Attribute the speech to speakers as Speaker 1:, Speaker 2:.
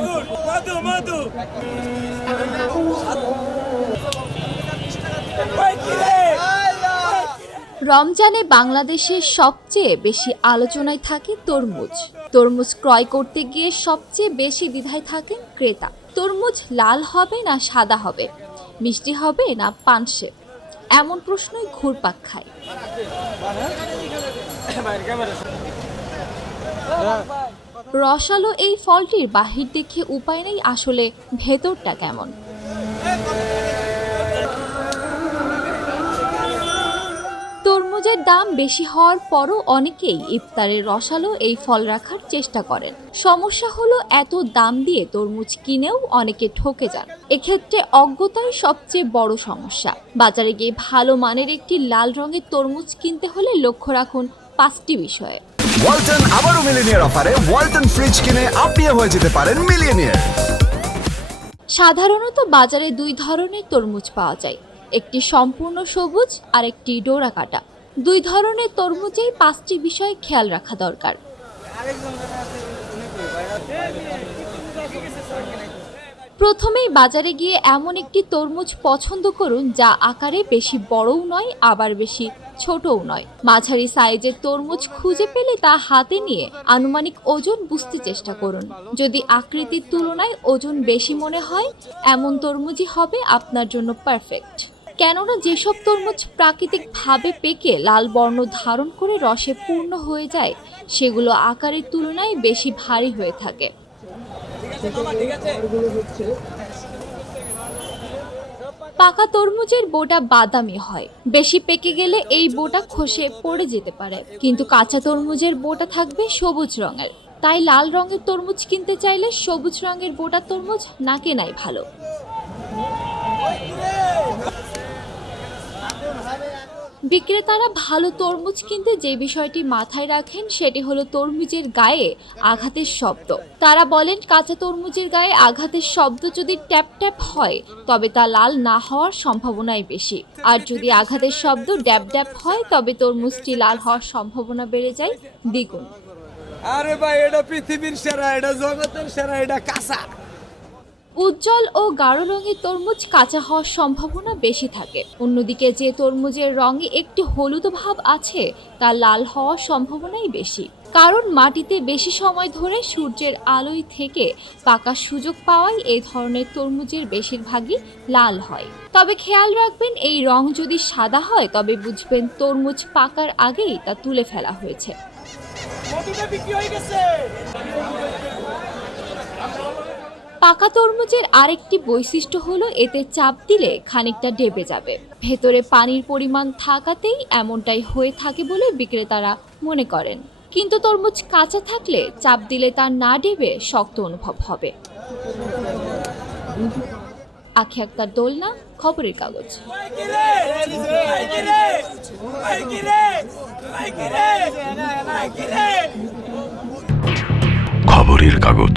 Speaker 1: আগুন মধু মধু?
Speaker 2: রমজানে বাংলাদেশের সবচেয়ে বেশি আলোচনায় থাকে তরমুজ। তরমুজ ক্রয় করতে গিয়ে সবচেয়ে বেশি দ্বিধায় থাকেন ক্রেতা। তরমুজ লাল হবে না সাদা হবে? মিষ্টি হবে না পানসে এমন প্রশ্নই ঘুরপাক খায়। রসালো এই ফলটির বাহির দেখে উপায় নেই আসলে ভেতরটা কেমন। তরমুজের দাম বেশি হওয়ার পরও অনেকেই ইফতারের রসালো এই ফল রাখার চেষ্টা করেন। সমস্যা হলো এত দাম দিয়ে তরমুজ কিনেও অনেকে ঠকে যান। এক্ষেত্রে অজ্ঞতাই সবচেয়ে বড় সমস্যা। বাজারে গিয়ে ভালো মানের একটি লাল রঙের তরমুজ কিনতে হলে লক্ষ্য রাখুন পাঁচটি বিষয়ে।
Speaker 3: ওয়ালটন আবারও মিলিনিয়ার অফারে ওয়ালটন ফ্রিজ কিনে আপনিও হয়ে যেতে পারেন মিলিয়নিয়ার।
Speaker 2: সাধারণত বাজারে দুই ধরনের তরমুজ পাওয়া যায়। একটি সম্পূর্ণ সবুজ আর একটি ডোরা কাটা। দুই ধরনের তরমুজেই পাঁচটি বিষয় খেয়াল রাখা দরকার। প্রথমেই বাজারে গিয়ে এমন একটি তরমুজ পছন্দ করুন যা আকারে বেশি বড়ও নয়, আবার বেশি ছোটও নয়। মাঝারি সাইজের তরমুজ খুঁজে পেলে তা হাতে নিয়ে আনুমানিক ওজন বুঝতে চেষ্টা করুন। যদি আকৃতির তুলনায় ওজন বেশি মনে হয়, এমন তরমুজই হবে আপনার জন্য পারফেক্ট কেননা যেসব তরমুজ প্রাকৃতিকভাবে পেকে লাল বর্ণ ধারণ করে রসে পূর্ণ হয়ে যায়, সেগুলো আকারের তুলনায় বেশি ভারী হয়ে থাকে। পাকা তরমুজের বোটা বাদামি হয়। বেশি পেকে গেলে এই বোটা খসে পড়ে যেতে পারে। কিন্তু কাঁচা তরমুজের বোটা থাকবে সবুজ রঙের। তাই লাল রঙের তরমুজ কিনতে চাইলে সবুজ রঙের বোটা তরমুজ না কেনাই ভালো। বিক্রেতারা ভালো তরমুজ কিনতে যে বিষয়টি মাথায় রাখেন, সেটি হলো তরমুজের গায়ে আঘাতের শব্দ। তারা বলেন, কাঁচা তরমুজের গায়ে আঘাতের শব্দ যদি ট্যাপ ট্যাপ হয়, তবে তা লাল না হওয়ার সম্ভাবনাই বেশি। আর যদি আঘাতের শব্দ ড্যাপ ড্যাপ হয়, তবে তরমুজটি লাল হওয়ার সম্ভাবনা বেড়ে যায়। দ্বিগুণ।
Speaker 1: আরে ভাই, এটা পৃথিবীর সেরা, এটা জগতের সেরা, এটা কাঁচা।
Speaker 2: উজ্জ্বল ও গাঢ় রঙের তরমুজ কাঁচা হওয়ার সম্ভাবনা বেশি থাকে। অন্যদিকে যে তরমুজের রঙে একটি হলুদ ভাব আছে, তা লাল হওয়ার সম্ভাবনাই বেশি। কারণ মাটিতে বেশি সময় ধরে সূর্যের আলোয় থেকে পাকার সুযোগ পাওয়াই এই ধরনের তরমুজের বেশিরভাগই লাল হয়। তবে খেয়াল রাখবেন, এই রং যদি সাদা হয়, তবে বুঝবেন তরমুজ পাকার আগেই তা তুলে ফেলা হয়েছে। পাকা তরমুজের আরেকটি বৈশিষ্ট্য হলো এতে চাপ দিলে খানিকটা ডেবে যাবে। ভেতরে পানির পরিমাণ থাকাতেই এমনটাই হয়ে থাকে বলে বিক্রেতারা মনে করেন। কিন্তু তরমুজ কাঁচা থাকলে চাপ দিলে তা না ডেবে শক্ত অনুভব হবে। আখি আক্তার দোলনা, খবরের কাগজ?
Speaker 4: খবরের কাগজ।